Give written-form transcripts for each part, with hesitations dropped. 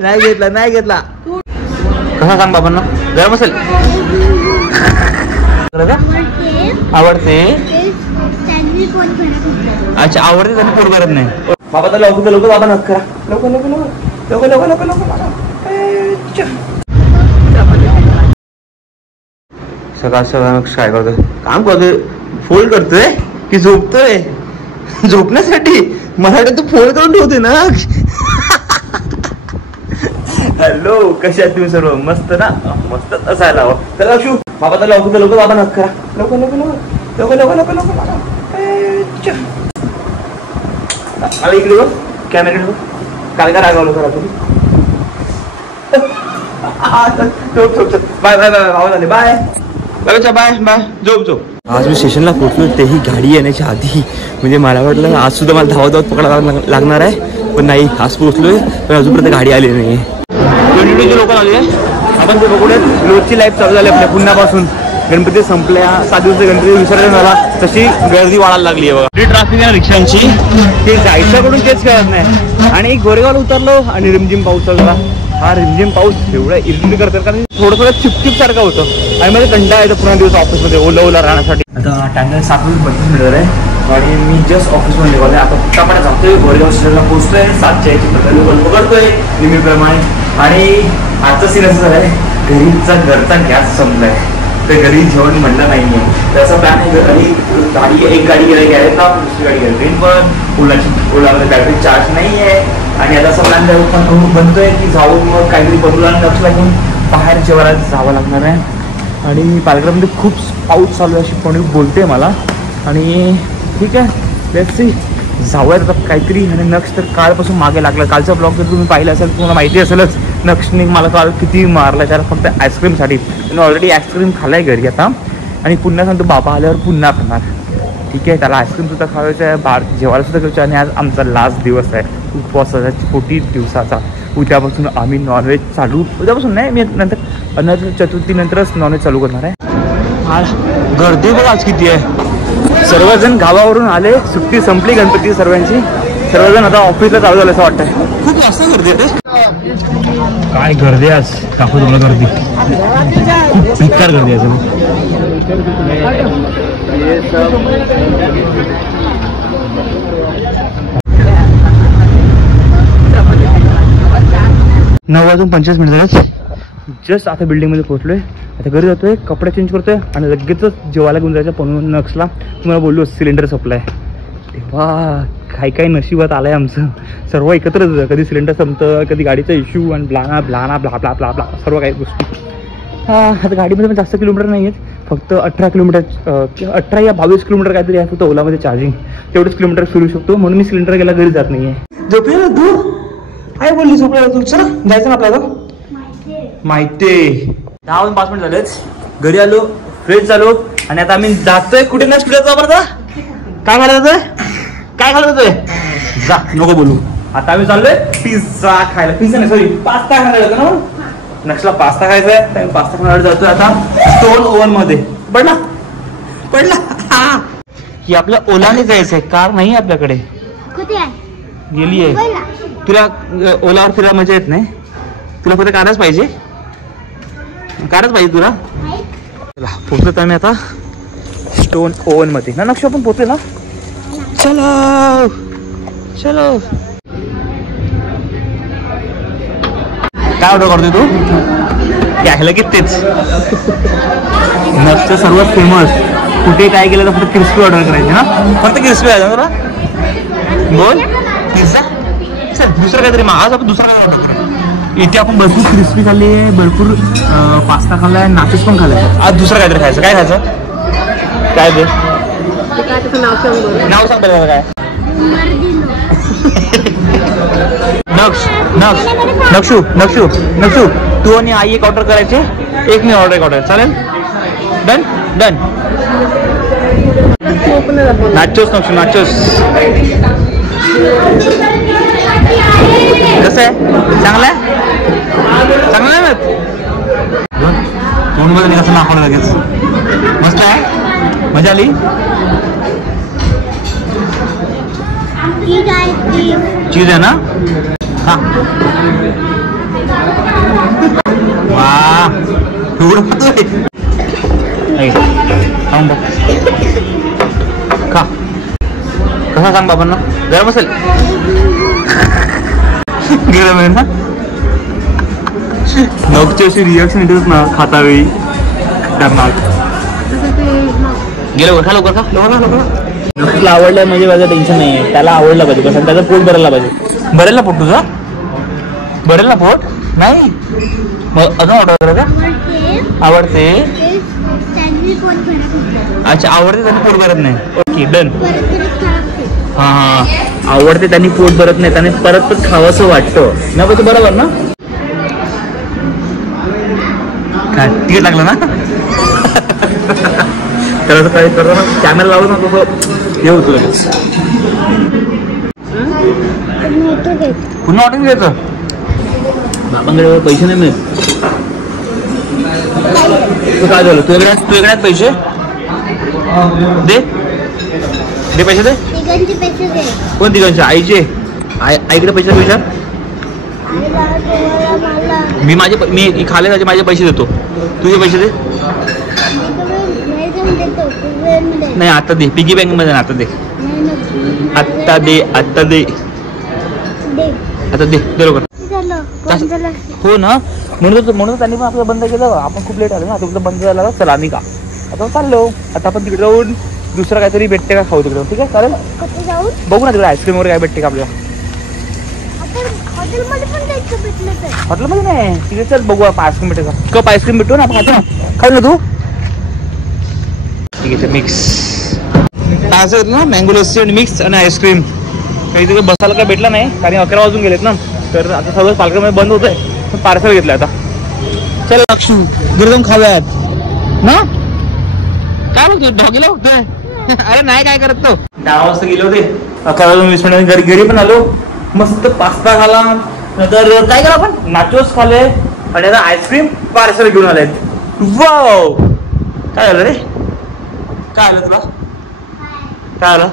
नाही घेतला कसा सांग बाबांना गरम असेल आवडते अच्छा आवडते त्यांनी पोट भरत नाही बाबा तर लवकर बाबा नक करा लवकर सकाळ काय करतोय काम करतोय फोल्ड करतोय की झोपतोय झोपण्यासाठी मला वाटतं तू फोल्ड करून ठेवते ना हॅलो कसे आहात तुम्ही सर्व मस्त ना मस्तच असायला हवं तर अशू बाबा तर लवकर बाबा नक करा लवकर इकडे बघ कॅमेरा बघ काय रागावलं करा तुम्ही बाय बाय बाय झोप आज मी स्टेशनला पोहोचलो तेही गाडी येण्याच्या आधी म्हणजे मला वाटलं आज सुद्धा मला धावत पकडायला लागणार आहे पण नाही आज पोहोचलोय पण अजूनपर्यंत गाडी आली नाही 22 लोक आले आपण ते बघूया रोजची लाईफ चालू झाली आपल्या पुण्यापासून गणपती संपल्या 7 दिवस गणपती विसर्जन झाला तशी गर्दी वाढायला लागली आहे बघा ट्रॅफिक आहे रिक्षांची ते जायच्याकडून तेच कळत नाही आणि गोरेगावला उतरलो आणि रिमझिम पाऊस चालू झाला हा रिमझिम पाऊस एवढा इरिटेट करतात कारण थोडं चिपचिप सारखं होतं आणि मध्ये कंटाळा येतो पुन्हा दिवस ऑफिसमध्ये ओला राहण्यासाठी आता टाइम 7:32 मिनिट आहे आणि मी जस्ट ऑफिसमध्ये निघालोय आता फटाफट जातोय गोरेगाव स्टेशनला पोहोचतोय 7च्या प्रकारे पकडतोय नेहमीप्रमाणे आणि आजचा सीन असं झालाय घरचा गॅस संपलाय तर घरी जेवण म्हणलं नाहीये त्याचा प्लॅन आहे एक गाडी गेला गॅरेजला दुसरी गाडी गेली ट्रेन पण ओलामध्ये बॅटरी चार्ज नाही आहे आणि आता असं प्लॅन बनतोय की जाऊन मग काहीतरी बदलून लक्षला घेऊन बाहेर जेवायला जावं लागणार आहे आणि पालघरमध्ये खूप पाऊस चालू आहे अशी कोणी बोलते मला आणि ठीक आहे लेट्स सी जाऊयात आता काहीतरी आणि नक्ष तर कालपासून मागे लागला कालचा ब्लॉग जर तुम्ही पाहिलं असेल तुम्हाला माहिती असेलच नक्षने मला काल किती मारला त्याला फक्त आईस्क्रीमसाठी त्याने ऑलरेडी आईस्क्रीम खाल्लाय घरी आता आणि पुन्हा सांगतो बाबा आल्यावर पुन्हा खाणार ठीक आहे त्याला आईस्क्रीम सुद्धा खावायचं आहे बाहेर जेवायला सुद्धा घ्यायचं आणि आज आमचा लास्ट दिवस आहे उपवासाचा 40 दिवसाचा उद्यापासून आम्ही नॉनव्हेज चालू उद्यापासून नाही मी नंतर अनंत चतुर्थीनंतरच नॉनव्हेज चालू करणार आहे गर्दी बघ आज किती आहे सर्वजण गावावरून आले सुट्टी संपली गणपती सर्वांची सर्वजण आता ऑफिसला चालू झालं असं वाटतंय खूप जास्त गर्दी आहे काय गर्दी आज दाखव तुम्हाला गर्दी खूप बेकार गर्दी आहे 9:25 झालेच जस्ट आता बिल्डिंगमध्ये पोहोचलोय आता घरी जातोय कपडे चेंज करतोय आणि लगेचच जेवायला घेऊन जायचं पण नक्षला तुम्हाला बोललो सिलेंडर सप्लाय तेव्हा काही नशिबात आलंय आमचं सर्व एकत्रच कधी सिलेंडर संपतं कधी गाडीचा इश्यू आणि ब्ला ब्ला सर्व काही गोष्टी आता गाडीमध्ये पण जास्त किलोमीटर नाही आहेत फक्त 18 किलोमीटर 18 या 22 किलोमीटर काहीतरी आहे फक्त ओलामध्ये चार्जिंग तेवढंच किलोमीटर फिरू शकतो म्हणून मी सिलेंडर गेला घरी जात नाहीये झोपलेला तू काय बोलली झोपलेला तू चला जायचं ना आपल्याला माहिती 10-5 मिनिट झालेच घरी आलो फ्रेश झालो आणि आता आम्ही जातोय कुठे ना स्टुडिओ काय खायला जातोय काय खायला जातोय जा नको बोलू आता आम्ही चाललोय पिझ्झा खायला पिझ्झा नाही सॉरी पास्ता खायला जातो ना नक्षला पास्ता खायचा आहे तर पास्ता खायला जातोय आता स्टोन ओव्हन मध्ये पडला की आपल्या ओलाने जायचंय कार नाही आपल्याकडे गेली आहे तुला ओलावर फिरायला मजा येत नाही तुला फक्त कारच पाहिजे तुला चला पोहोचत आम्ही आता स्टोन ओव्हन मध्ये ना नक्ष आपण पोहोचले ना चलो काय ऑर्डर करतोय तू घ्यायला की तेच नक्ष सर्वात फेमस कुठे काय केलं तर फक्त क्रिस्पी ऑर्डर करायची ना फक्त क्रिस्पी आहे ना बोल पिझ्झा चल दुसरं काहीतरी आज आपण दुसरा काय ऑर्डर करूया इथे आपण भरपूर क्रिस्पी खाल्ली आहे भरपूर पास्ता खाल्लाय नाचूस पण खाल्लाय आज दुसरं काहीतरी खायचं काय खायचं काय दे नाव सांग बरं काय नक्षू तू आणि आई एक ऑर्डर करायचे एक मी ऑर्डर चालेल डन नाचोस कसं आहे चांगलं आहे तोंड मध्ये कसं नाखवलं लगेच मस्त आहे मजा आली चीज आहे ना हा एवढं खातोय खा कसा सांग बाबांना गरम असेल गरम आहे ना नगची अशी रिॲक्शन येतेच ना खाता वेळी खतरनाक गेलं खा लवकर खा लवकर नक्कीला आवडलंय म्हणजे माझं टेन्शन नाही आहे त्याला आवडलं पाहिजे कसं त्याचं पोट भरायला पाहिजे भरेल ना पोट तुझा भरेल ना पोट नाही मग अजून ऑर्डर करा का आवडते अच्छा आवडते त्यांनी पोट भरत नाही ओके डन हा हा आवडते त्यांनी पोट भरत नाही त्याने परत पण खावंसं वाटतं ना पण बरोबर ना काय तिकीट लागलं ना तर काही करतो ना कॅमेरा लावलं ना तसं हे होतं लगेच पुन्हा ऑर्डर घ्यायचं बाबांकडे पैसे नाही मिळत तू काय झालं तुझ्याकडे पैसे दे दे पैसे दे कोण तिघांचे आईचे आईकडे पैसे विचार मी खाले त्याचे माझे पैसे देतो तुझे पैसे दे नाही आता दे पिगी बँक मध्ये आता दे आत्ता दे आत्ता दे आता दे बरोबर हो ना म्हणून त्यांनी पण आपलं बंद केलं आपण खूप लेट आलो ना तुमचं बंद झालं चला आम्ही का आता चाललो आता आपण तिकडे जाऊन दुसरं काहीतरी भेटते का खाऊ तिकडे ठीक आहे चालेल बघू ना तिकडे आईस्क्रीम वगैरे काय भेटते का आपल्याला हॉटेलमध्ये नाही तिकडे चल बघू आपण आईस्क्रीम भेटेल का कप आईस्क्रीम भेटू ना आपण खातो ना खाऊ ना तू ठीक आहे मिक्स काय असं ना मँगो लस्सी आणि मिक्स आणि आईस्क्रीम काही तिकडे बसायला काय भेटलं नाही कारण 11 वाजून गेलेत ना तर आता सगळं पालघरमध्ये बंद होतंय पण पार्सल घेतलं आता चल लक्षू घरी जाऊन खाऊयात ना काय बघतोय डॉगीला बघतोय अरे नाही काय करत तो 10 वाजता गेले होते 11 वाजून 20 मिनिटांनी घरी पण आलो मस्त पास्ता खाला नंतर काय केलं आपण नाचोस खाले आणि आता आईस्क्रीम पार्सल घेऊन आलेत वाव काय झालं रे काय आलं तुला काय आलं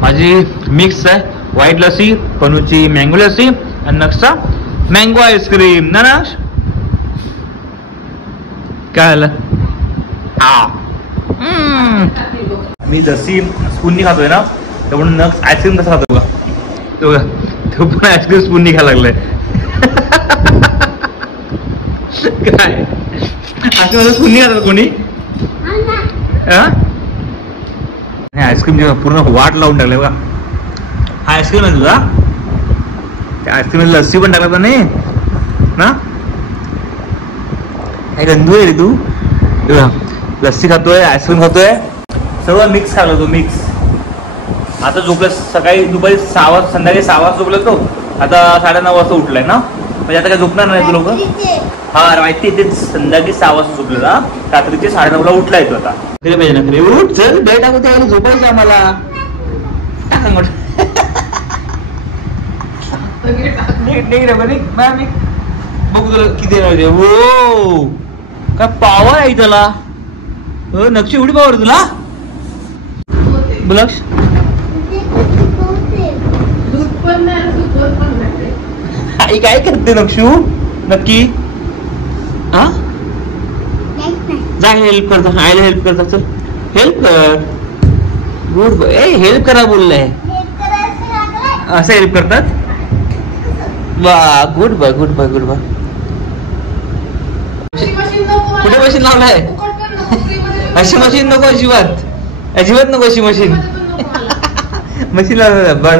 माझी मिक्स आहे व्हाईट लस्सी पनूची मँगो लस्सी आणि नक्सा मँगो आईस्क्रीम ना काय आलं मी लस्सी स्पूननी खातोय ना तर म्हणून नक्स आईस्क्रीम कसं खातो बघा तो पण आईस्क्रीम स्पूननी खायला लागलाय काय आईस्क्रीम स्पूननी खातात कोणी आईस्क्रीम पूर्ण वाट लावून टाकले बघा हा आईस्क्रीम आहे तुझा त्या आईस्क्रीम लस्सी पण टाकला नाही ना काय गंधू आहे रे तू लस्सी खातोय आईस्क्रीम खातोय सगळं मिक्स खाल्लं तो मिक्स आता झोपलं सकाळी दुपारी 6 वाजता संध्याकाळी 6 वाजता झोपलं तो आता 9:30 वाजता उठलाय ना म्हणजे आता काय झोपणार नाही तू लोक हा माहिती ते संध्याकाळी 6 वाजता झोपलं ना रात्रीचे 9:30ला उठलाय तो आता तरी पाहिजे ना उठ चल बेड टाकू त्याला झोपायचं आम्हाला बघू तुला किती हो काय पावर आहे त्याला नक्षी एवढी पावर तुला लक्ष आई काय करते नक्षू नक्की हा जा हेल्प करता आईला हेल्प करता चल हेल्प कर गुड हेल्प करा बोललंय असं हेल्प करतात वा गुड बा गुड बा गुड बा कुठे मशीन लावलाय अशी मशीन नको अजिबात अजिबात नको अशी मशीन मशीन लावलं बड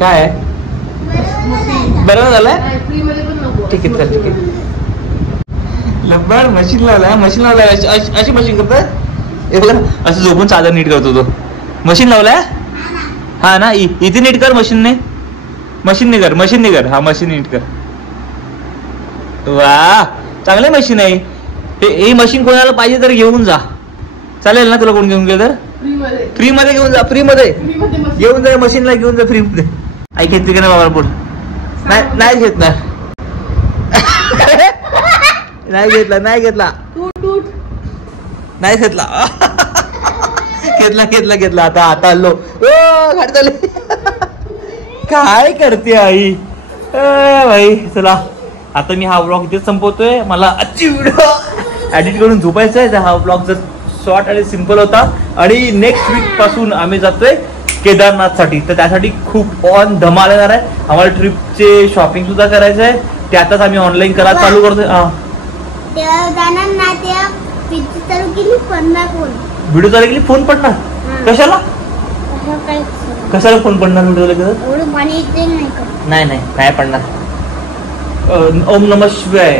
काय बरोबर झालंय ठीक आहे चल ठीक आहे लब्बड मशीन लावलाय अशी मशीन करतात असं झोपून चादर नीट करतो तो मशीन लावलाय हा ना इथे नीट कर मशीन कर हा मशीन नीट कर वा चांगलं मशीन आहे हे मशीन कोणाला पाहिजे तर घेऊन जा चालेल ना तुला कोण घेऊन गेलं तर फ्री मध्ये घेऊन जा फ्री मध्ये घेऊन जा मशीनला घेऊन जा फ्री मध्ये आई घेतली का ना बाबा पुढे नाही घेतणार नाही घेतला घेतला आता आलो गाडी चालली काय करते आई भाई चला आता मी हा व्लॉग इथेच संपवतोय. मला आजची व्हिडिओ एडिट करून झोपायचं आहे. हा व्लॉग जर शॉर्ट आणि सिम्पल होता. आणि नेक्स्ट वीक पासून आम्ही जातोय केदारनाथसाठी. तर त्यासाठी खूप ऑन धमाल येणार आहे. आम्हाला ट्रिपचे शॉपिंग सुद्धा करायचं आहे. त्यातच आम्ही ऑनलाईन करायला चालू करतोय. व्हिडिओ चालू केली फोन पडणार. कशाला कशाला फोन पडणार व्हिडिओ? नाही नाही नाही पडणार. ओम नमः शिवाय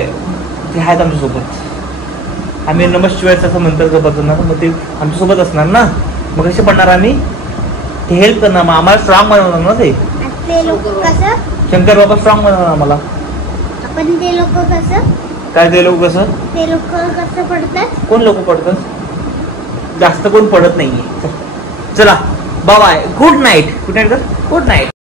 ते आहेत आमच्यासोबत. आम्ही नमः शिवायचं असं मंत्र जपत ना, मग ते आमच्यासोबत असणार ना. मग कसे पडणार आम्ही? ते हेल्प करणार, मग आम्हाला स्ट्रॉंग बनवणार ना. ते शंकर बाबा स्ट्रॉंग बनवणार आम्हाला. ते लोक कसं काय ते लोक कसं पडतात? कोण लोक पडतात? जास्त कोण पडत नाहीये. चला bye bye. Good night. Good night.